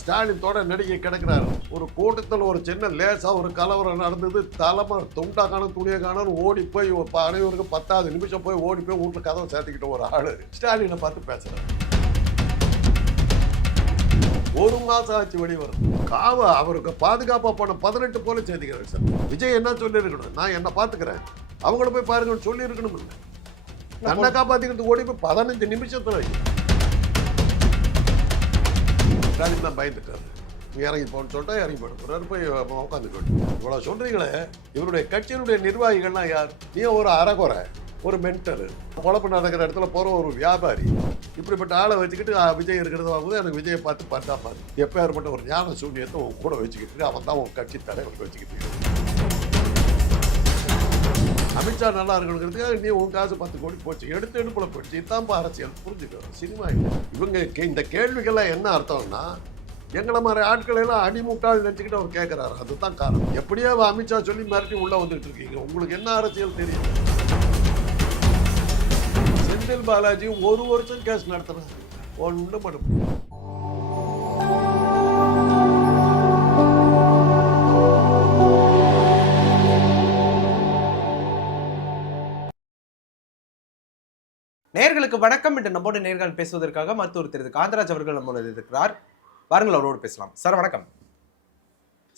ஸ்டாலின் நடிகை கிடக்கிறாரு. ஒரு கூட்டத்தில் ஒரு சின்ன லேசா ஒரு கலவரம் நடந்தது. தலைமை துண்டா காணும் துணியை காணும் ஓடி போய் அனைவருக்கும் பத்தாவது நிமிஷம் போய் ஓடி போய் வீட்டுல கதவை சேர்த்துக்கிட்ட ஒரு ஆளு. ஸ்டாலினை பார்த்து பேசுறாரு. ஒரு மாசம் ஆச்சு வெளி காவ அவருக்கு பாதுகாப்பா போன பதினெட்டு போல சேர்த்துக்கிறாரு சார். விஜய் என்ன சொல்லியிருக்கணும்? நான் என்ன பாத்துக்கிறேன் அவங்கள போய் பாருங்கன்னு சொல்லி இருக்கணும் இல்லை தன்னை காப்பாத்திக்கிறது ஓடி போய் பதினஞ்சு நிமிஷத்துல ஸ்டாலின் தான் பயந்துட்டாரு நீ இறங்கி போன்னு சொல்லிட்டா இறங்கி போட போறாரு போய் உட்காந்துக்கணும் இவ்வளோ சொல்றீங்களே? இவருடைய கட்சியினுடைய நிர்வாகிகள்லாம் யார்? நீ ஒரு அறகுறை ஒரு மென்டர் குழப்பம் நடக்கிற இடத்துல போகிற ஒரு வியாபாரி. இப்படிப்பட்ட ஆளை வச்சுக்கிட்டு விஜய் இருக்கிறது வாங்கும்போது எனக்கு விஜயை பார்த்து பார்த்தா பாரு. எப்பேற்பட்ட ஒரு ஞான சூன்யத்தை உன் கூட வச்சுக்கிட்டு அவன் தான் உன் கட்சி தலைவர் வச்சுக்கிட்டு அமித்ஷா நல்லா இருக்கணுங்கிறதுக்காக நீ உன் காசு பத்து கோடி போச்சு எடுத்து எடுப்புல போச்சு. இதான்ப்பா அரசியல். புரிஞ்சுக்கணும் சினிமா இல்லை இவங்க கே- இந்த கேள்விகள்லாம் என்ன அர்த்தம்னா எங்களை மாதிரி ஆட்களை எல்லாம் அடிமுட்டாள் நினச்சிக்கிட்டு அவர் கேட்குறாரு அதுதான் காரணம். எப்படியோ அமித்ஷா சொல்லி மிரட்டி உள்ளே வந்துட்டு இருக்கீங்க. உங்களுக்கு என்ன அரசியல் தெரியும்? செந்தில் பாலாஜி ஒரு வருஷம் கேஸ் நடத்துறாரு. ஒன்றும் பண்ண முடியாது. நேர்களுக்கு வணக்கம் என்று நம்மோட நேர்கள் பேசுவதற்காக மருத்துவர் திரு. காந்தராஜ் அவர்கள் நம்மோடு இருக்கிறார். வாருங்கள் அவரோடு பேசலாம். சார் வணக்கம்.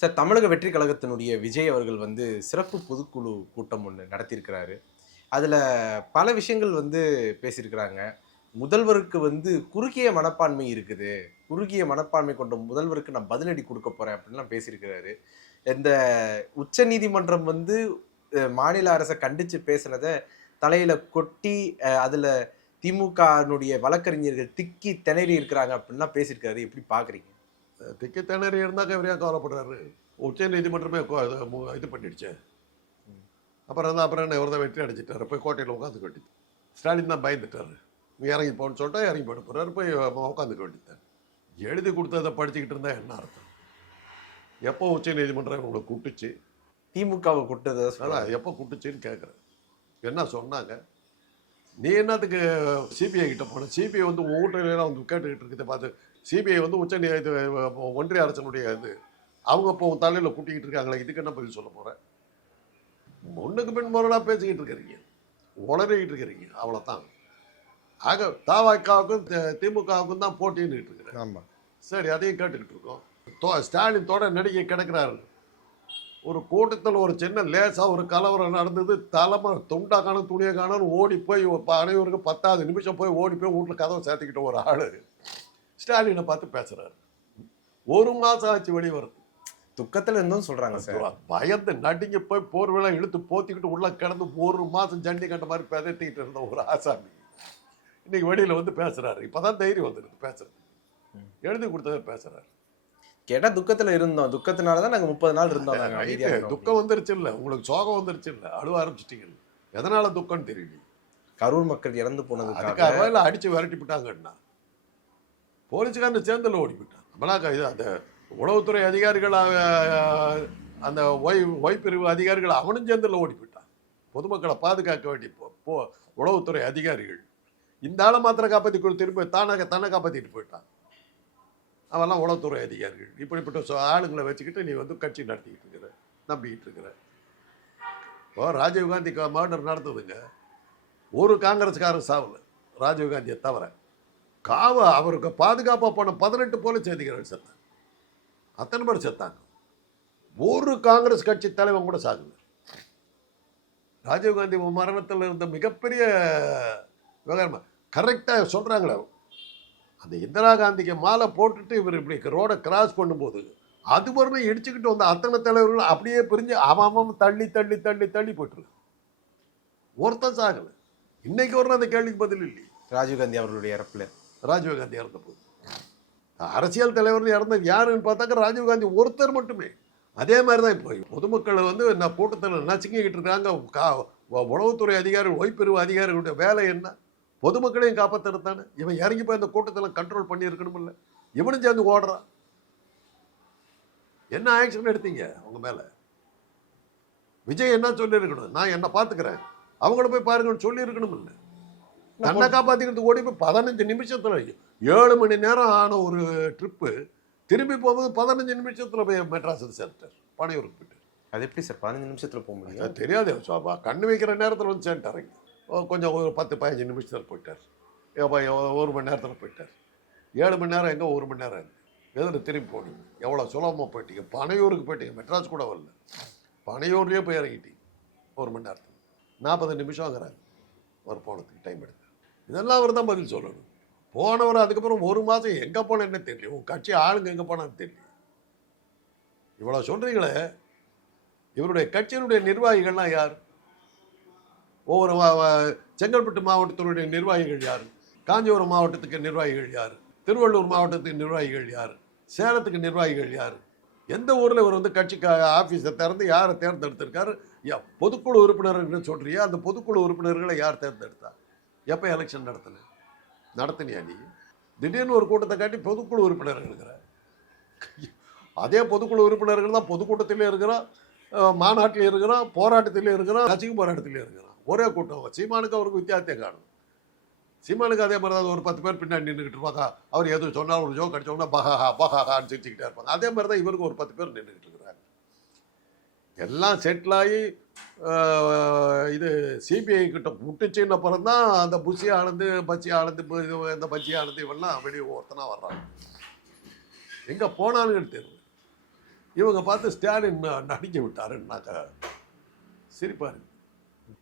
சார் தமிழக வெற்றி கழகத்தினுடைய விஜய் அவர்கள் வந்து சிறப்பு பொதுக்குழு கூட்டம் ஒன்று நடத்தியிருக்கிறாரு. அதில் பல விஷயங்கள் வந்து பேசியிருக்கிறாங்க. முதல்வருக்கு வந்து குறுகிய மனப்பான்மை இருக்குது. குறுகிய மனப்பான்மை கொண்ட முதல்வருக்கு நான் பதிலடி கொடுக்க போகிறேன் அப்படின்லாம் பேசியிருக்கிறாரு. இந்த உச்ச நீதிமன்றம் வந்து மாநில அரசை கண்டித்து பேசுனதை தலையில் கொட்டி அதில் திமுகனுடைய வழக்கறிஞர்கள் திக்கி திணறி இருக்கிறாங்க அப்படின்லாம் பேசியிருக்காரு. எப்படி பாக்குறீங்க? திக்கு திணறி இருந்தாக்க இவரையா கவலைப்படுறாரு? உச்ச நீதிமன்றமே கொ- இது பண்ணிடுச்சு. அப்புறம் தான் அப்புறம் என்ன இவர் தான் வெற்றி அடிச்சிட்டாரு போய் கோட்டையில் உட்காந்து வேண்டியது. ஸ்டாலின் தான் பயந்துட்டாரு. இறங்கி போன்னு சொல்லிட்டா இறங்கி போட போறாரு. போய் உட்காந்துக்க வேண்டியது எழுதி கொடுத்ததை படிச்சுக்கிட்டு இருந்தா என்ன அர்த்தம்? எப்போ உச்ச நீதிமன்றம் உங்களை கூப்பிட்டுச்சு? திமுகவை கூட்டதை அதான் எப்போ கூப்பிட்டுச்சுன்னு கேட்குறேன் என்ன சொன்னாங்க? நீ என்னத்துக்கு சிபிஐ கிட்ட போன? சிபிஐ வந்து ஊட்டிலாம் வந்து கேட்டுக்கிட்டு இருக்கிறத பார்த்து சிபிஐ வந்து உச்ச நீ இது ஒன்றிய அரசனுடைய இது. அவங்க இப்போ தலையில் கூட்டிக்கிட்டு இருக்காங்களே இதுக்கு என்ன பதில் சொல்ல போகிறேன் ஒன்றுக்கு பின் முறையாக பேசிக்கிட்டு இருக்கிறீங்க. உளறிக்கிட்டு இருக்கிறீங்க. அவ்வளோதான் ஆக தாவாக்காவுக்கும் திமுகவுக்கும் தான் போட்டின்னு இருக்கிறேன். ஆமா. சரி அதையும் கேட்டுக்கிட்டு இருக்கோம். ஸ்டாலின் தொட நடிகை கிடக்கிறாரு. ஒரு கூட்டத்தில் ஒரு சின்ன லேசா ஒரு கலவரம் நடந்தது. தலைமை துண்டா காணும் துணியை காணும் ஓடி போய் அனைவருக்கும் பத்தாவது நிமிஷம் போய் ஓடி போய் வீட்டில் கதவை சேர்த்துக்கிட்ட ஒரு ஆளு ஸ்டாலினை பார்த்து பேசுறாரு. ஒரு மாசம் ஆச்சு வெளி வருது துக்கத்துல இருந்தும் சொல்றாங்க சார். பயந்து நடுங்கி போய் போர்வெல்லாம் இழுத்து போத்திக்கிட்டு உள்ள கிடந்து ஒரு மாசம் ஜண்டி கண்ட மாதிரி பெதட்டிக்கிட்டு இருந்த ஒரு ஆசாமி இன்னைக்கு வெளியில வந்து பேசுறாரு. இப்பதான் தைரியம் வந்துடுது பேசுறது. எழுதி கொடுத்ததை பேசுறாரு. கேட்டா துக்கத்துல இருந்தோம். துக்கத்தினால தான் நாங்க முப்பது நாள் இருந்தோம் நாங்க அமைதியா ரைட்டு, இருந்தோம். துக்கம் வந்துருச்சு இல்ல உங்களுக்கு சோகம் வந்துருச்சு இல்ல அழுவ ஆரம்பிச்சிட்டீங்க. எதனால துக்கம்னு தெரியல. கரூர் மக்கள் இறந்து போனதுக்காக இல்ல அடிச்சு விரட்டி விட்டாங்கன்னா போலீஸ்காரன் சேர்ந்தல ஓடி போயிட்டான் நம்மளாக்கா இது அந்த உளவுத்துறை அதிகாரிகள் அந்த ஒய் ஒய்பிரிவு அதிகாரிகள் அவனும் சேர்ந்தல ஓடி போயிட்டான் பொதுமக்களை பாதுகாக்க வேண்டிய உளவுத்துறை அதிகாரிகள். இந்த ஆளை மாத்திரம் காப்பாற்றி திரும்ப தானாக தன்னை காப்பாற்றிட்டு போயிட்டான் அவெல்லாம் உளவுத்துறை அதிகாரிகள். இப்படிப்பட்ட ஆளுங்களை வச்சுக்கிட்டு நீ வந்து கட்சி நடத்திக்கிட்டு இருக்கிற நம்பிக்கிட்டு இருக்கிற. இப்போ ராஜீவ்காந்தி மர்டர் நடந்ததுங்க. ஒரு காங்கிரஸ்காரர் சாவல. ராஜீவ்காந்தியை தவிர. காவ அவருக்கு பாதுகாப்பாக போன பதினெட்டு போல அதிகாரிகள் செத்தாங்க. அத்தனை பேர் செத்தாங்க. ஒரு காங்கிரஸ் கட்சி தலைவன் கூட சாகல. ராஜீவ்காந்தி மரணத்தில் இருந்த மிகப்பெரிய விவகாரமாக கரெக்டாக சொல்கிறாங்களே அந்த இந்திரா காந்திக்கு மாலை போட்டுட்டு இவர் இப்படி ரோடை கிராஸ் பண்ணும்போது அது வரணும் இடிச்சுக்கிட்டு வந்த அத்தனை தலைவர்கள் அப்படியே பிரிஞ்சு அவன் தள்ளி தள்ளி தள்ளி தள்ளி போயிட்டுருக்கு ஒருத்தன் சாகலை. இன்னைக்கு வரணும் அந்த கேள்விக்கு பதில் இல்லை ராஜீவ்காந்தி அவர்களுடைய இறப்புல. ராஜீவ்காந்தி இறந்த போது அரசியல் தலைவர் இறந்தது யாருன்னு பார்த்தாக்க ராஜீவ்காந்தி ஒருத்தர் மட்டுமே. அதே மாதிரி தான் இப்போ. பொதுமக்களை வந்து நான் கூட்டத்தில் நசுங்கிக்கிட்டு இருக்காங்க. கா உளவுத்துறை அதிகாரிகள் ஓய்ப்பிரிவு அதிகாரிகளுடைய வேலை என்ன? பொதுமக்களையும் காப்பாற்றுறது தானே? இவன் இறங்கி போய் அந்த கூட்டத்தில் கண்ட்ரோல் பண்ணி இருக்கணுமில்ல இவனும் சேர்ந்து ஓடுறான். என்ன ஆக்ஷன் எடுத்தீங்க அவங்க மேலே? விஜய் என்ன சொல்லியிருக்கணும்? நான் என்ன பார்த்துக்கிறேன். அவங்கள போய் பாருங்கன்னு சொல்லியிருக்கணும் இல்லை தன்னை காப்பாற்றிக்கிறது ஓடி போய் பதினஞ்சு நிமிஷத்துல ஏழு மணி நேரம் ஆன ஒரு ட்ரிப்பு திரும்பி போகும்போது பதினஞ்சு நிமிஷத்துல போய் மெட்ராஸில் சேர்த்தார் பனையூருக்கு போயிட்டு அது எப்படி சார்? பதினஞ்சு நிமிஷத்துல போக முடியும்? தெரியாது. கண்ணு வைக்கிற நேரத்தில் வந்து சேர்ந்துட்டாரு. ஓ, கொஞ்சம் ஒரு பத்து பதினஞ்சு நிமிஷத்தில் போயிட்டார். ஏப்பா, ஒரு மணி நேரத்தில் போயிட்டார். ஏழு மணி நேரம் எங்கே? ஒரு மணி நேரம் எதில் திரும்பி போனீங்க. எவ்வளோ சுலபமாக போயிட்டீங்க? பனையூருக்கு போயிட்டீங்க. மெட்ராஸ் கூட வரல. பனையூர்லேயே போய் இறங்கிட்டீங்க. ஒரு மணி நேரத்தில். நாற்பது நிமிஷங்கிறாங்க. ஒரு போனதுக்கு டைம் எடுத்து. இதெல்லாம் அவர் தான் பதில் சொல்லணும். போனவர் அதுக்கப்புறம் ஒரு மாதம் எங்கே போனேன்னு தெரியல. உங்கள் கட்சி ஆளுங்க எங்கே போனான்னு தெரியல. இவ்வளோ சொல்கிறீங்களே இவருடைய கட்சியினுடைய நிர்வாகிகள்லாம் யார்? ஒவ்வொரு செங்கல்பட்டு மாவட்டத்தினுடைய நிர்வாகிகள் யார்? காஞ்சிபுரம் மாவட்டத்துக்கு நிர்வாகிகள் யார்? திருவள்ளூர் மாவட்டத்துக்கு நிர்வாகிகள் யார்? சேலத்துக்கு நிர்வாகிகள் யார்? எந்த ஊரில் இவர் வந்து கட்சிக்காக ஆஃபீஸை திறந்து யாரை தேர்ந்தெடுத்திருக்காரு? பொதுக்குழு உறுப்பினர்கள் சொல்றியா? அந்த பொதுக்குழு உறுப்பினர்களை யார் தேர்ந்தெடுத்தா? எப்போ எலெக்ஷன் நடத்தின? நடத்தினியா நீ? திடீர்னு ஒரு கூட்டத்தை காட்டி பொதுக்குழு உறுப்பினர்கள்ங்கிற அதே பொதுக்குழு உறுப்பினர்கள் தான் பொதுக்கூட்டத்திலே இருக்கிறோம் மாநாட்டிலே இருக்கிறோம் போராட்டத்திலே இருக்கிறோம் கட்சிக்கு போராட்டத்திலே இருக்கிறோம் ஒரே கூட்டம். சீமானுக்கு அவருக்கு வித்தியாசத்தை காணும். சீமானுக்கு அதே மாதிரி தான் ஒரு பத்து பேர் பின்னாடி நின்றுக்கிட்டு இருப்பாங்க. அவர் எதுவும் சொன்னால் ஒரு ஜோக் அடிச்சோம்னா பஹஹா பஹஹான்னு சிரிச்சுக்கிட்டே இருப்பாங்க. அதே மாதிரி தான் இவருக்கு ஒரு பத்து பேர் நின்றுக்கிட்டு இருக்கிறாங்க. எல்லாம் செட்டில் ஆகி இது சிபிஐ கிட்ட முட்டுச்சின்னு அப்புறம் தான் அந்த புஷி ஆனந்து பச்சி ஆனந்து இது இந்த பச்சி ஆனந்து இவெல்லாம் வெளியே ஒருத்தனாக வர்றாங்க. எங்கே போனான்னு தெரியல இவங்க பார்த்து ஸ்டாலின் நடிக்க விட்டாருன்னாக்கா சிரிப்பா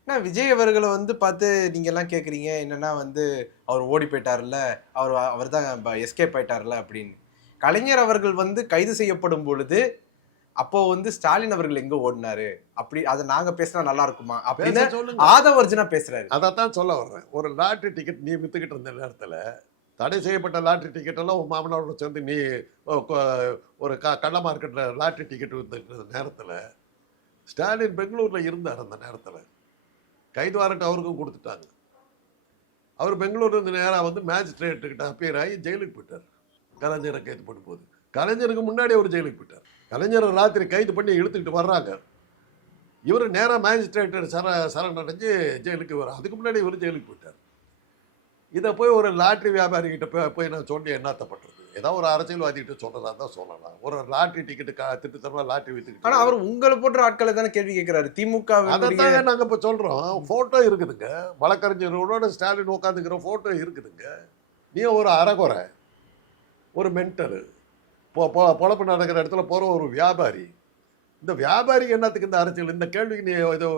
நான் விஜய் அவர்களை வந்து பார்த்து நீங்க எல்லாம் கேக்குறீங்க என்னன்னா வந்து அவர் ஓடி போயிட்டார்ல அவர் அவர் தான் எஸ்கேப் ஆயிட்டார்ல அப்படின்னு. கலைஞர் அவர்கள் வந்து கைது செய்யப்படும் பொழுது அப்போ வந்து ஸ்டாலின் அவர்கள் எங்க ஓடினாரு? அப்படி அதை நாங்க பேசினா நல்லா இருக்குமா? அப்படின்னு ஆதவர்ஜனா பேசுறாரு. அதைத்தான் சொல்ல வர்றேன். ஒரு லாட்ரி டிக்கெட் நீ வித்துக்கிட்டு இருந்த நேரத்தில் தடை செய்யப்பட்ட லாட்ரி டிக்கெட் எல்லாம் உன் மாமனாரோட சேர்ந்து நீ ஒரு க கள்ள மார்க்கெட்டில் லாட்ரி டிக்கெட் வித்துக்கிற நேரத்தில் ஸ்டாலின் பெங்களூரில் இருந்தார் அந்த நேரத்தில். கைது வாரண்ட் அவருக்கும் கொடுத்துட்டாங்க. அவர் பெங்களூர்ல இருந்து நேராக வந்து மேஜிஸ்ட்ரேட்டுக்கிட்ட அப்பியர் ஆகி ஜெயிலுக்கு போயிட்டார். கலைஞரை கைது பண்ணும்போது கலைஞருக்கு முன்னாடி அவர் ஜெயிலுக்கு போயிட்டார். கலைஞரை ராத்திரி கைது பண்ணி இழுத்துக்கிட்டு வர்றாங்க. இவர் நேராக மேஜிஸ்ட்ரேட்டர் சர சரணடைஞ்சு ஜெயிலுக்கு வர அதுக்கு முன்னாடி இவர் ஜெயிலுக்கு போயிட்டார். இதை போய் ஒரு லாட்ரி வியாபாரிகிட்ட போய் போய் நான் சொன்னேன் என்னத்த பண்ணுறது ஏதாவது ஒரு அரசியல்வாதிகிட்ட சொல்கிறதா தான் சொல்லலாம். ஒரு லாட்ரி டிக்கெட்டு கா திட்டத்தரமாக லாட்ரி ஆனா வித்துக்கிட்டு அவர் உங்களை போன்ற ஆட்களை தானே கேள்வி கேட்கிறாரு திமுக அதைத்தாங்க நாங்கள் இப்போ சொல்கிறோம் ஃபோட்டோ இருக்குதுங்க. வழக்கறிஞரோட ஸ்டாலின் உட்காந்துக்கிற ஃபோட்டோ இருக்குதுங்க. நீ ஒரு அறகுறை ஒரு மென்டரு பொழப்பு நடக்கிற இடத்துல போகிற ஒரு வியாபாரி. இந்த வியாபாரிக்கு என்னத்துக்கு இந்த அரசியல் இந்த கேள்விக்கு நீ இது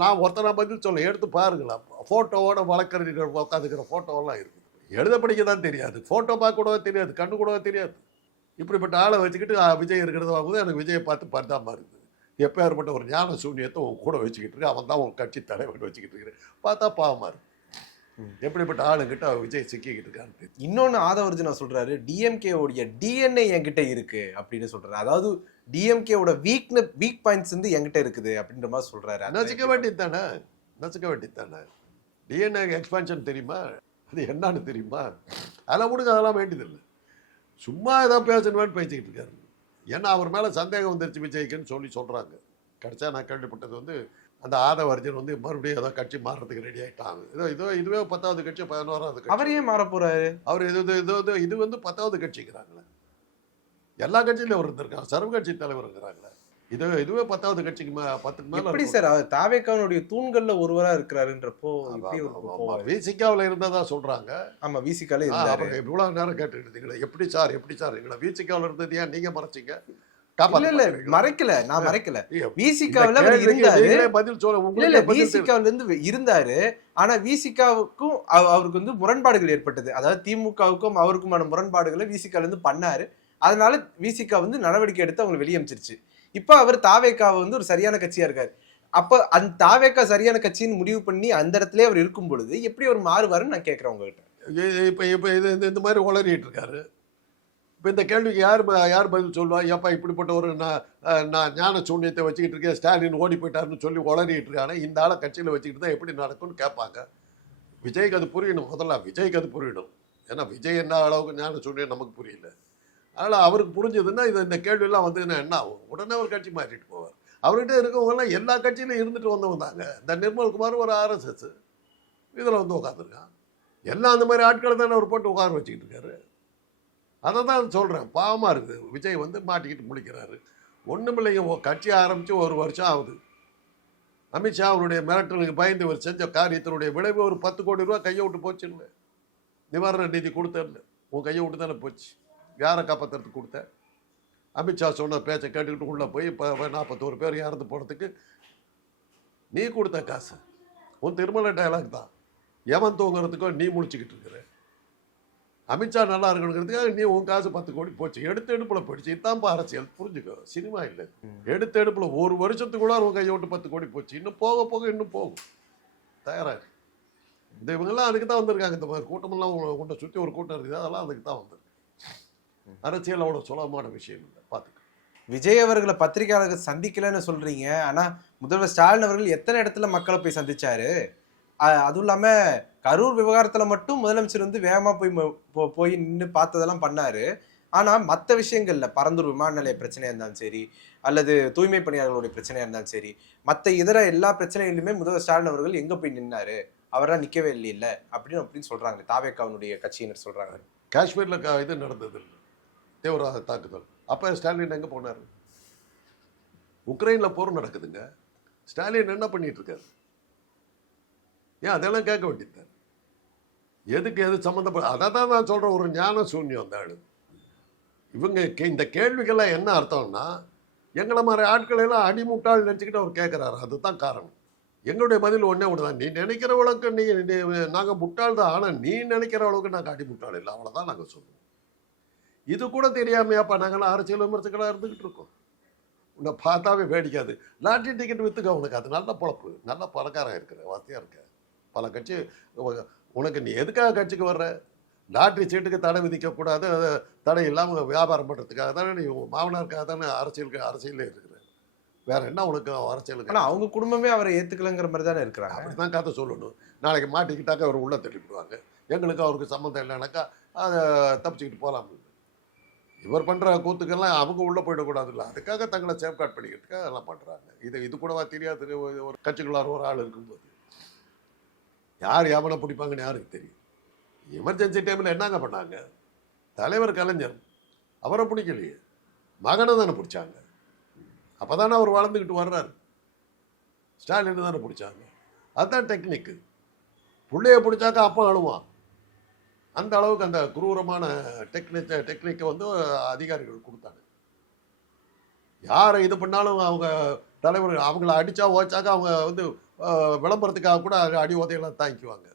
நான் ஒருத்தனா பதில் சொல்ல எடுத்து பாருங்களா ஃபோட்டோவோட வழக்கறிஞர் உட்காந்துக்கிற ஃபோட்டோவெல்லாம் இருக்குது எழுத படிக்க தான் தெரியாது. ஃபோட்டோ பார்க்க கூடவே தெரியாது. கண்ணு கூடவே தெரியாது. இப்படிப்பட்ட ஆளை வச்சுக்கிட்டு விஜய் இருக்கிறத வாங்கும்போது எனக்கு விஜயை பார்த்து பரிதாபமாக இருக்குது. எப்பேற்பட்ட ஒரு ஞான சூன்யத்தை உன் கூட வச்சுக்கிட்டு இருக்கு அவன் தான் உன் கட்சி தலைவன் வச்சுக்கிட்டு இருக்கிறேன். பார்த்தா பாவமாக இருக்கு. ம். எப்படிப்பட்ட ஆளுங்கிட்ட விஜய் சிக்கிக்கிட்டு இருக்கான்னு. இன்னொன்னு ஆதவர்ஜனா சொல்றாரு டிஎம்கே உடைய டிஎன்ஏ என்கிட்ட இருக்கு அப்படின்னு சொல்றாரு. அதாவது டிஎம்கே ஓட வீக் வீக் பாயிண்ட்ஸ் வந்து என்கிட்ட இருக்குது அப்படின்ற மாதிரி சொல்றாரு. அதை நசுக்க வேண்டியது தானே? நசுக்க வேண்டியது தானே? டிஎன்ஏ எக்ஸ்பான்ஷன் தெரியுமா? அது என்னன்னு தெரியுமா? அதெல்லாம் முடிஞ்ச அதெல்லாம் வேண்டியதில்லை சும்மா ஏதாவது பேசணுமான்னு பேசிக்கிட்டு இருக்காரு. ஏன்னா அவர் மேலே சந்தேகம் வந்துருச்சு விஜய்க்குன்னு சொல்லி சொல்கிறாங்க கடைசியாக நான் கேள்விப்பட்டது வந்து அந்த ஆதவர்ஜன் வந்து மறுபடியும் ஏதோ கட்சி மாறுறதுக்கு ரெடி ஆகிட்டாங்க இதோ இதோ இதுவே பத்தாவது கட்சி பதினோராவது கட்சி. அவர் மாற போறாரு. அவர் இது இது இது வந்து இது வந்து பத்தாவது கட்சிங்கிறாங்களே. எல்லா கட்சியிலும் அவர் இருந்திருக்காங்க சர்வ கட்சி தலைவருங்கிறாங்களே இது இதுவே பத்தாவது கட்சிக்கு மே பத்துக்கு மேலே எப்படி சார்? அவர் தாவேக்கானுடைய தூண்கள்ல ஒருவரா இருக்கிறாருன்றப்போ. விசிகாவில் இருந்ததா சொல்றாங்க. ஆமா விசிகால இருந்தாரு. இவ்வளவு நேரம் கேட்டுக்கிட்டு இருந்தீங்களே. எப்படி சார் எப்படி சார்? எங்களை விசிகாவில் இருந்தது ஏன் நீங்க மறைச்சிங்க? மறைக்கல நான் மறைக்கல. விசிகாவில் இருந்தாரு. பதில் சொல்ல உங்களுக்கு. விசிகாவில இருந்து இருந்தாரு. ஆனா விசிகாவுக்கும் அவருக்கு வந்து முரண்பாடுகள் ஏற்பட்டது. அதாவது திமுகவுக்கும் அவருக்குமான முரண்பாடுகளை விசிகால இருந்து பண்ணாரு. அதனால விசிகா வந்து நடவடிக்கை எடுத்து அவங்க வெளியே அனுப்பிச்சிருச்சு இப்போ அவர் தாவேக்காவை வந்து ஒரு சரியான கட்சியா இருக்காரு. அப்போ அந்த தாவேக்கா சரியான கட்சின்னு முடிவு பண்ணி அந்த இடத்துல அவர் இருக்கும் பொழுது எப்படி அவர் மாறுவாருன்னு நான் கேட்குறேன் உங்ககிட்ட. இப்போ இது இந்த- இந்த மாதிரி உளறிட்டு இருக்காரு. இப்போ இந்த கேள்விக்கு யார் யார் பதில் சொல்லுவா? ஏப்பா இப்படிப்பட்ட ஒரு நான் நான் ஞான சூன்யத்தை வச்சுக்கிட்டு இருக்கேன் ஸ்டாலின் ஓடி போயிட்டாருன்னு சொல்லி உளறிட்டு இருக்காங்க இந்த ஆளை கட்சியில் வச்சுக்கிட்டு தான் எப்படி நடக்கும்னு கேட்பாங்க. விஜய்க்கு அது புரியணும். முதல்ல விஜய்க்கு அது புரியணும். ஏன்னா விஜய் என்ன அளவுக்கு ஞான சூன்யம் நமக்கு புரியல. அதனால் அவருக்கு புரிஞ்சதுன்னா இது இந்த கேள்வியெல்லாம் வந்து என்ன ஆகும்? உடனே ஒரு கட்சி மாற்றிட்டு போவார். அவர்கிட்ட இருக்கவங்கெல்லாம் எல்லா கட்சியிலும் இருந்துட்டு வந்தவங்க தாங்க. இந்த நிர்மல்குமார் ஒரு ஆர்எஸ்எஸ். இதில் வந்து உட்காந்துருக்கான் எல்லாம் அந்த மாதிரி ஆட்களை தானே அவர் போட்டு உட்கார வச்சுக்கிட்டு இருக்காரு. அதை தான் சொல்கிறேன் பாவமாக இருக்குது. விஜய் வந்து மாட்டிக்கிட்டு முழிக்கிறாரு. ஒன்றும் இல்லைங்க. ஓ- கட்சி ஆரம்பித்து ஒரு வருஷம் ஆகுது. அமித்ஷா அவருடைய மிரட்டலுக்கு பயந்து இவர் செஞ்ச காரியத்தினுடைய விளைவு ஒரு பத்து கோடி ரூபா கையை விட்டு போச்சு இல்லை நிவாரண நிதி கொடுத்தேன்ல உன் கையை விட்டு தானே போச்சு. யாரை காப்பாற்றுறதுக்கு கொடுத்த? அமித்ஷா சொன்ன பேச்சை கேட்டுக்கிட்டு உள்ளே போய் இப்போ நாற்பத்தோரு பேர் இறந்து போகிறதுக்கு நீ கொடுத்த காசு உன் திருமலை டயலாக் தான். எவன் தூங்குறதுக்கோ நீ முழிச்சுக்கிட்டு இருக்கிற. அமித்ஷா நல்லா இருக்கணுங்கிறதுக்காக நீ உன் காசு பத்து கோடி போச்சு. எடுத்து எடுப்பில் போயிடுச்சு. இதுதான்ப்பா அரசியல். புரிஞ்சுக்கோ சினிமா இல்லை எடுத்த எடுப்பில் ஒரு வருஷத்துக்குள்ள உன் கையை விட்டு பத்து கோடி போச்சு. இன்னும் போக போக இன்னும் போகும். தயாராக. இந்த இவங்கெல்லாம் அதுக்கு தான் வந்திருக்காங்க. இந்த மாதிரி கூட்டமெல்லாம் உங்களை உன்னை சுற்றி ஒரு கூட்டம் இருக்குது. அதெல்லாம் அதுக்கு தான் வந்திருக்கு. அரசியல் அவ்வளோ சுலபமான விஷயம் இல்லை. பார்த்துக்க. விஜய் அவர்களை பத்திரிகையாளர்கள் சந்திக்கலன்னு சொல்றீங்க. ஆனா முதல்வர் ஸ்டாலின் அவர்கள் எத்தனை இடத்துல மக்களை போய் சந்திச்சாரு? அதுவும் இல்லாம கரூர் விவகாரத்துல மட்டும் முதலமைச்சர் வந்து வேகமா போய் போய் நின்று பார்த்ததெல்லாம் பண்ணாரு. ஆனா மற்ற விஷயங்கள்ல பரந்தூர் விமான நிலைய பிரச்சனையா இருந்தாலும் சரி அல்லது தூய்மை பணியாளர்களுடைய பிரச்சனையா இருந்தாலும் சரி மற்ற இதர எல்லா பிரச்சனைகளிலுமே முதல்வர் ஸ்டாலின் அவர்கள் எங்க போய் நின்னாரு? அவரெல்லாம் நிக்கவே இல்லையில அப்படின்னு அப்படின்னு சொல்றாங்க. தாவேக்காவனுடைய கட்சியினர் சொல்றாங்க. காஷ்மீரில் இது நடந்தது இல்லை. தீவிரவாத தாக்குதல். அப்போ ஸ்டாலின் எங்கே போனார்? உக்ரைனில் போர் நடக்குதுங்க. ஸ்டாலின் என்ன பண்ணிட்டு இருக்காரு ஏன் அதெல்லாம் கேட்க வேண்டியது எதுக்கு எது சம்மந்தப்பட அதை தான் நான் சொல்கிறேன் ஒரு ஞான சூன்யம் அந்த ஆளு. இவங்க கே- இந்த கேள்விகள்லாம் என்ன அர்த்தம்னா எங்களை மாதிரி ஆட்களை எல்லாம் அடிமுட்டாள் நினச்சிக்கிட்டு அவர் கேட்குறாரு அதுதான் காரணம். எங்களுடைய பதில் ஒன்றே ஒன்று தான் நீ நினைக்கிற அளவுக்கு நீ நாங்கள் முட்டாள் தான் ஆனால் நீ நினைக்கிற அளவுக்கு நாங்கள் அடிமுட்டாள் இல்லை. அவ்வளோதான் நாங்கள் சொல்லுவோம் இது கூட தெரியாமையாப்பா நாங்களாம் அரசியல் விமர்சகர்களாக இருந்துக்கிட்டு இருக்கோம். உன்னை பார்த்தாவே வேடிக்காது. லாட்ரி டிக்கெட் விற்றுக்க உனக்கு அது நல்ல பொழப்பு. நல்ல பணக்காரன் இருக்கிற வசதியாக இருக்க. பல கட்சி உனக்கு நீ எதுக்காக கட்சிக்கு வர்ற? லாட்ரி சீட்டுக்கு தடை விதிக்கக்கூடாது. அது தடை இல்லாமல் வியாபாரம் பண்ணுறதுக்காக தானே நீ மாமனாருக்காக தானே அரசியலுக்கு அரசியலே இருக்கிற. வேற என்ன உனக்கு அரசியலுக்கு? ஆனா அவங்க குடும்பமே அவரை ஏத்துக்கலங்கிற மாதிரி தானே இருக்கிறாங்க. அப்படி தான் கதை சொல்லணும். நாளைக்கு மாட்டிக்கிட்டாக்க அவர் உள்ள தள்ளிவிடுவாங்க. எங்களுக்கு அவருக்கு சம்மந்தம் இல்லைனாக்கா அதை தப்பிச்சுக்கிட்டு போகலாம். இவர் பண்ணுற கூத்துக்கெல்லாம் அவங்க உள்ளே போயிடக்கூடாதுல்ல. அதுக்காக தங்களை சேஃப்கார்ட் பண்ணிக்கிறதுக்காக அதெல்லாம் பண்ணுறாங்க இது இது கூடவா தெரியாது. ஒரு- கட்சிக்குள்ளார ஒரு ஆள் இருக்கும்போது. யார் எவனை பிடிப்பாங்கன்னு யாருக்கு தெரியும்? எமர்ஜென்சி டைமில் என்னங்க பண்ணாங்க? தலைவர் கலைஞர் அவரை பிடிக்கலையே. மகனை தானே பிடிச்சாங்க. அப்போ தானே அவர் வளர்ந்துக்கிட்டு வர்றாரு. ஸ்டாலின் தானே பிடிச்சாங்க. அதுதான் டெக்னிக்கு பிள்ளைய பிடிச்சாக்கா அப்பா அழுவான். அந்த அளவுக்கு அந்த குரூரமான டெக்னிக் டெக்னிக்கை வந்து அதிகாரிகள் கொடுத்தாங்க. யாரை இது பண்ணாலும் அவங்க தலைவர் அவங்கள அடித்தா ஓச்சாக்கா அவங்க வந்து விளம்பரத்துக்காக கூட அடி உதையெல்லாம் தாங்கிக்குவாங்க.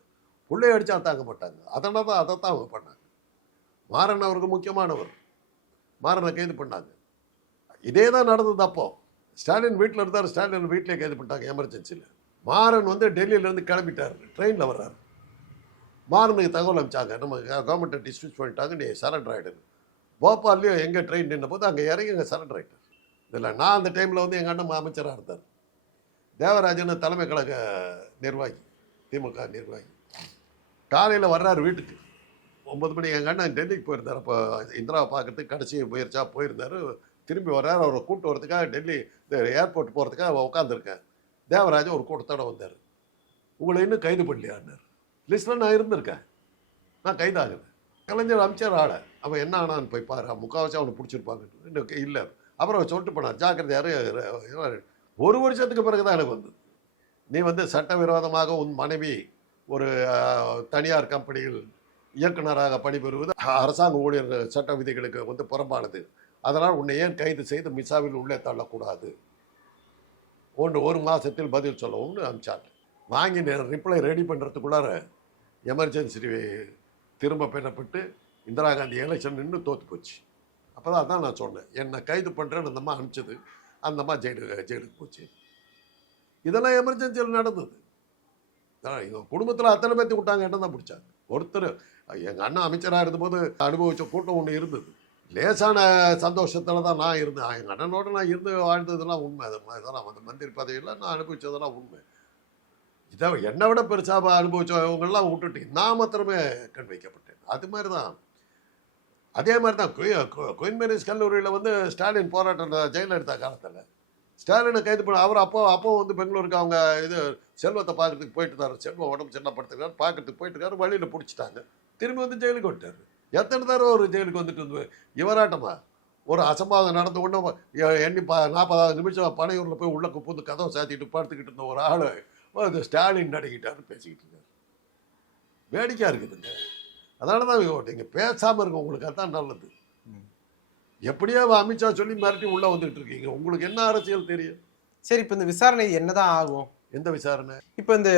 உள்ளே அடித்தா தாங்க மாட்டாங்க. அதனால தான் அதை தான் அவங்க பண்ணாங்க. மாறன் அவருக்கு முக்கியமானவர். மாறனை கைது பண்ணாங்க. இதே தான் நடந்தது அப்போ. ஸ்டாலின் வீட்டில் இருந்தார். ஸ்டாலின் வீட்டிலே கைது பண்ணிட்டாங்க எமர்ஜென்சியில் மாறன் வந்து டெல்லியிலேருந்து கிளம்பிட்டார். ட்ரெயினில் வர்றாரு. மாறுனுக்கு தகவல் அனுப்பிச்சாங்க நம்ம கவர்மெண்ட்டை டிஸ்மிஸ் பண்ணிட்டாங்க. நீ சரண்டர் ஆகிடுது போபால்லையும் எங்கே ட்ரெயின் நின்ற போது அங்கே இறங்கி அங்கே சரண்டர் ஆகிட்டார் இதில் நான் அந்த டைமில் வந்து எங்கள் அண்ணன் அமைச்சராக இருந்தார். தேவராஜன் தலைமை கழக நிர்வாகி திமுக நிர்வாகி. காலையில் வர்றார் வீட்டுக்கு. ஒம்பது மணி எங்கள் அண்ணன் டெல்லிக்கு போயிருந்தார். அப்போ இந்திராவை பார்க்கறதுக்கு கடைசி முயற்சியாக போயிருந்தார். திரும்பி வர்றாரு. அவரை கூப்பிட்டு வரதுக்காக டெல்லி ஏர்போர்ட் போகிறதுக்காக உட்காந்துருக்கேன் தேவராஜன் ஒரு கூட்டத்தோட வந்தார். உங்களை இன்னும் கைது பண்ணலையான்னார். லிஸ்ட்டில் நான் இருந்திருக்கேன். நான் கைதாகுது கலைஞர் அமைச்சர் ஆளை. அவன் என்ன ஆனான்னு போய் பாரு. முக்கால்வாசி அவனை பிடிச்சிருப்பாங்க இன்னும் இல்லை அப்புறம் சொல்லிட்டு போனான். ஜாக்கிரதையாரு ஒரு வருஷத்துக்கு பிறகு தான் எனக்கு வந்தது. நீ வந்து சட்டவிரோதமாக உன் மனைவி ஒரு தனியார் கம்பெனியில் இயக்குனராக பணிபெறுவது அரசாங்க ஊழியர் சட்ட விதிகளுக்கு வந்து புறம்பானது. அதனால் உன்னை ஏன் கைது செய்து மிசாவில் உள்ளே தள்ளக்கூடாது? ஒன்று ஒரு மாதத்தில் பதில் சொல்லவும்னு அனுப்பிச்சாங்க வாங்கி ரிப்ளை ரெடி பண்ணுறதுக்குள்ளார எமர்ஜென்சி திரும்ப பெறப்பட்டு இந்திரா காந்தி எலெக்ஷன் நின்று தோற்று போச்சு. அப்போ தான் அதான் நான் சொன்னேன். என்னை கைது பண்ணுறேன்னு அந்தம்மா அனுப்பிச்சது. அந்தம்மா ஜெயிலு ஜெயிலுக்கு போச்சு. இதெல்லாம் எமர்ஜென்சியில் நடந்தது. எங்கள் குடும்பத்தில் அத்தனை பேர்த்து விட்டாங்க என்ன தான் பிடிச்சாங்க. ஒருத்தர் எங்கள் அண்ணன் அமைச்சராக இருந்தபோது அனுபவித்த கூட்டம் ஒன்று இருந்தது. லேசான சந்தோஷத்தில் தான் நான் இருந்தேன். எங்கள் அண்ணனோட நான் இருந்து வாழ்ந்ததெல்லாம் உண்மை. அது இதெல்லாம் அந்த மந்திரி பதவியில் நான் அனுபவித்ததெல்லாம் உண்மை. இதை என்னை விட பெருசாக அனுபவிச்சவங்கெல்லாம் விட்டுட்டு நான் மாத்திரமே கண் வைக்கப்பட்டேன். அது மாதிரி தான் அதே மாதிரி தான் குயின் மேரிஸ் கல்லூரியில் வந்து ஸ்டாலின் போராட்டம் ஜெயலலிதா காலத்தில் ஸ்டாலினை கைது பண்ண அவர் அப்போ அப்போ வந்து பெங்களூருக்கு அவங்க இது செல்வத்தை பார்க்கறதுக்கு போயிட்டு இருந்தாரு. செல்வம் உடம்பு சின்னப்படுத்துக்காரு பார்க்கறதுக்கு போயிட்டு இருக்காரு வழியில் பிடிச்சிட்டாங்க. திரும்பி வந்து ஜெயிலுக்கு விட்டார் எத்தனை தடவை ஒரு ஜெயிலுக்கு வந்துட்டு வந்து இவராட்டமா? ஒரு அசம்பாவிதம் நடந்த உடனே எண்ணி பா நாற்பதாவது நிமிஷம் பனையூரில் போய் உள்ள புந்து கதவை சாத்திட்டு படுத்துக்கிட்டு இருந்த ஒரு ஆள் அது ஸ்டாலின் நடிக்கிட்டாருன்னு பேசிக்கிட்டு இருக்காரு. வேடிக்கையாக இருக்குதுங்க அதனால தான் நீங்கள் பேசாமல் இருக்க உங்களுக்கு அதான் நல்லது. எப்படியோ அமித்ஷா சொல்லி மிரட்டி உள்ளே வந்துகிட்டு இருக்கீங்க உங்களுக்கு என்ன அரசியல் தெரியும்? சரி இப்போ இந்த விசாரணை என்னதான் ஆகும்? எந்த விசாரணை? இப்போ இந்த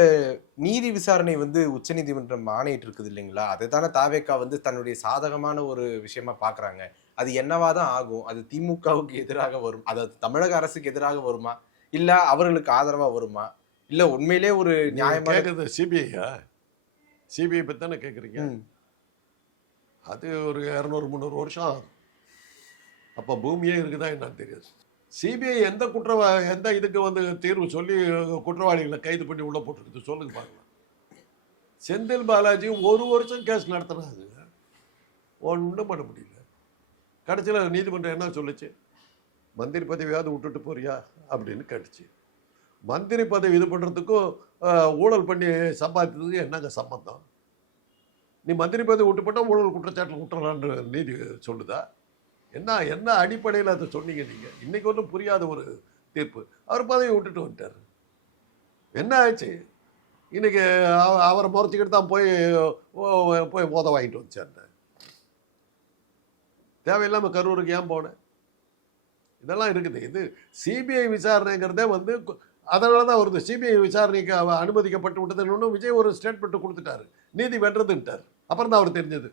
நீதி விசாரணை வந்து உச்சநீதிமன்றம் ஆணையிட்டு இருக்குது இல்லைங்களா? அதை தானே தாவேக்கா வந்து தன்னுடைய சாதகமான ஒரு விஷயமா பார்க்கறாங்க அது என்னவா தான் ஆகும்? அது திமுகவுக்கு எதிராக வரும்? அதாவது தமிழக அரசுக்கு எதிராக வருமா? இல்ல அவர்களுக்கு ஆதரவா வருமா? இல்ல உண்மையிலே ஒரு நியாயமான கேட்குறது சிபிஐயா சிபிஐ பற்றி தானே கேட்குறீங்க அது ஒரு இரநூறு முந்நூறு வருஷம் ஆகும். அப்போ பூமியே இருக்குதா என்னன்னு தெரியாது. சிபிஐ எந்த குற்றவா எந்த இதுக்கு வந்து தீர்வு சொல்லி குற்றவாளிகளை கைது பண்ணி உள்ள போட்டுருக்குது சொல்லுங்க பார்க்கலாம் செந்தில் பாலாஜி ஒரு வருஷம் கேஸ் நடத்தினாங்க ஒன்றும் பண்ண முடியல. கடைசியில் நீதிமன்றம் என்ன சொல்லுச்சு? மந்திரி பதவியாவது விட்டுட்டு போறியா? அப்படின்னு கேட்டுச்சு. மந்திரி பதவி இது பண்ணுறதுக்கும் ஊழல் பண்ணி சம்பாதித்ததுக்கு என்னங்க சம்பந்தம்? நீ மந்திரி பதவி விட்டு போட்டால் ஊழல் குற்றச்சாட்டில் குற்றலான்ற நீதி சொல்லுதா? என்ன என்ன அடிப்படையில் அதை சொன்னீங்க நீங்கள் இன்றைக்கி ஒன்றும் புரியாத ஒரு தீர்ப்பு. அவர் பதவி விட்டுட்டு வந்துட்டார். என்ன ஆச்சு? இன்னைக்கு அவரை முறைச்சிக்கிட்டு தான் போய் ஓ- போய் மோத வாங்கிட்டு வந்துச்சேன் தேவையில்லாமல் கரூருக்கு ஏன் போனேன் இதெல்லாம் இருக்குது. இது சிபிஐ விசாரணைங்கிறதே வந்து அதனால தான் வருது சிபிஐ விசாரணைக்கு அவ அனுமதிக்கப்பட்டு விட்டதுன்னு விஜய் ஒரு ஸ்டேட்மெண்ட் கொடுத்துட்டாரு. நீதி வென்றதுன்ட்டார் அப்புறம் தான் அவர் தெரிஞ்சது.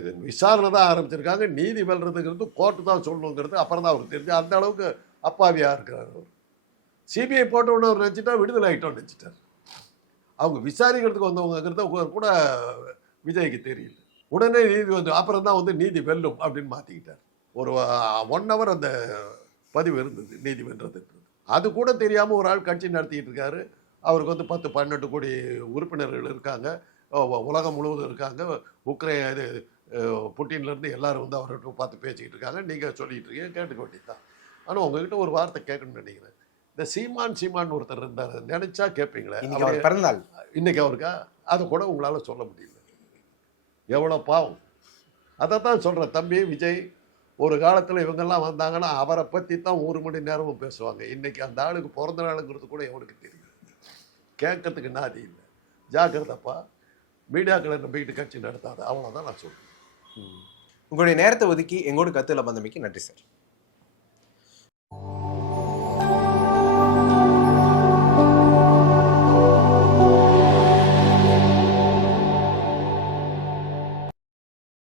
இது விசாரணை தான் ஆரம்பிச்சிருக்காங்க. நீதி வெல்றதுங்கிறது கோர்ட்டு தான் சொல்லணுங்கிறது அப்புறம் தான் அவருக்கு தெரிஞ்சு அந்த அளவுக்கு அப்பாவியாக இருக்கிறார் அவர். சிபிஐ போட்ட உடனே அவர் நினச்சிட்டா விடுதலை ஆகிட்டோம்னு நினச்சிட்டார். அவங்க விசாரிக்கிறதுக்கு வந்தவங்கிறத கூட- கூட விஜய்க்கு தெரியல. உடனே நீதி வந்து அப்புறம் தான் வந்து நீதி வெல்லும் அப்படின்னு மாற்றிக்கிட்டார் ஒரு ஒன் ஹவர் அந்த பதிவு இருந்தது நீதி வென்றதுன்றது அது கூட தெரியாமல் ஒரு ஆள் கட்சி நடத்திட்டு இருக்காரு. அவருக்கு வந்து பத்து பன்னெண்டு கோடி உறுப்பினர்கள் இருக்காங்க. உலகம் முழுவதும் இருக்காங்க. உக்ரைன் இது புட்டின்லேருந்து எல்லாரும் வந்து அவர்கிட்ட பார்த்து பேசிக்கிட்டு இருக்காங்க. நீங்கள் சொல்லிட்டு இருக்கீங்க கேட்டுக்க வேண்டியதுதான். ஆனால் உங்ககிட்ட ஒரு வார்த்தை கேட்கணும்னு நினைக்கிறேன். இந்த சீமான் சீமான் ஒருத்தர் இருந்தார். நினைச்சா கேட்பீங்களே? அவரு- இன்னைக்கு அவருக்கா? அதை கூட உங்களால் சொல்ல முடியல. எவ்வளோ பாவம். அதை தான் சொல்கிறேன் தம்பி விஜய் ஒரு காலத்தில் இவங்கெல்லாம் வந்தாங்கன்னா அவரை பற்றி தான் ஒரு மணி நேரமும் பேசுவாங்க. இன்றைக்கி அந்த ஆளுக்கு பிறந்த நாளுங்கிறது கூட எவனுக்கு தெரியும் கேட்கறதுக்கு நாதி இல்லை. ஜாக்கிரதப்பா. மீடியாக்களை நம்பிக்கிட்டு கட்சி நடத்தாது. அவ்வளோதான் நான் சொல்கிறேன் உங்களுடைய நேரத்தை ஒதுக்கி எங்களோட கத்தில் பந்தமைக்கு நன்றி சார்.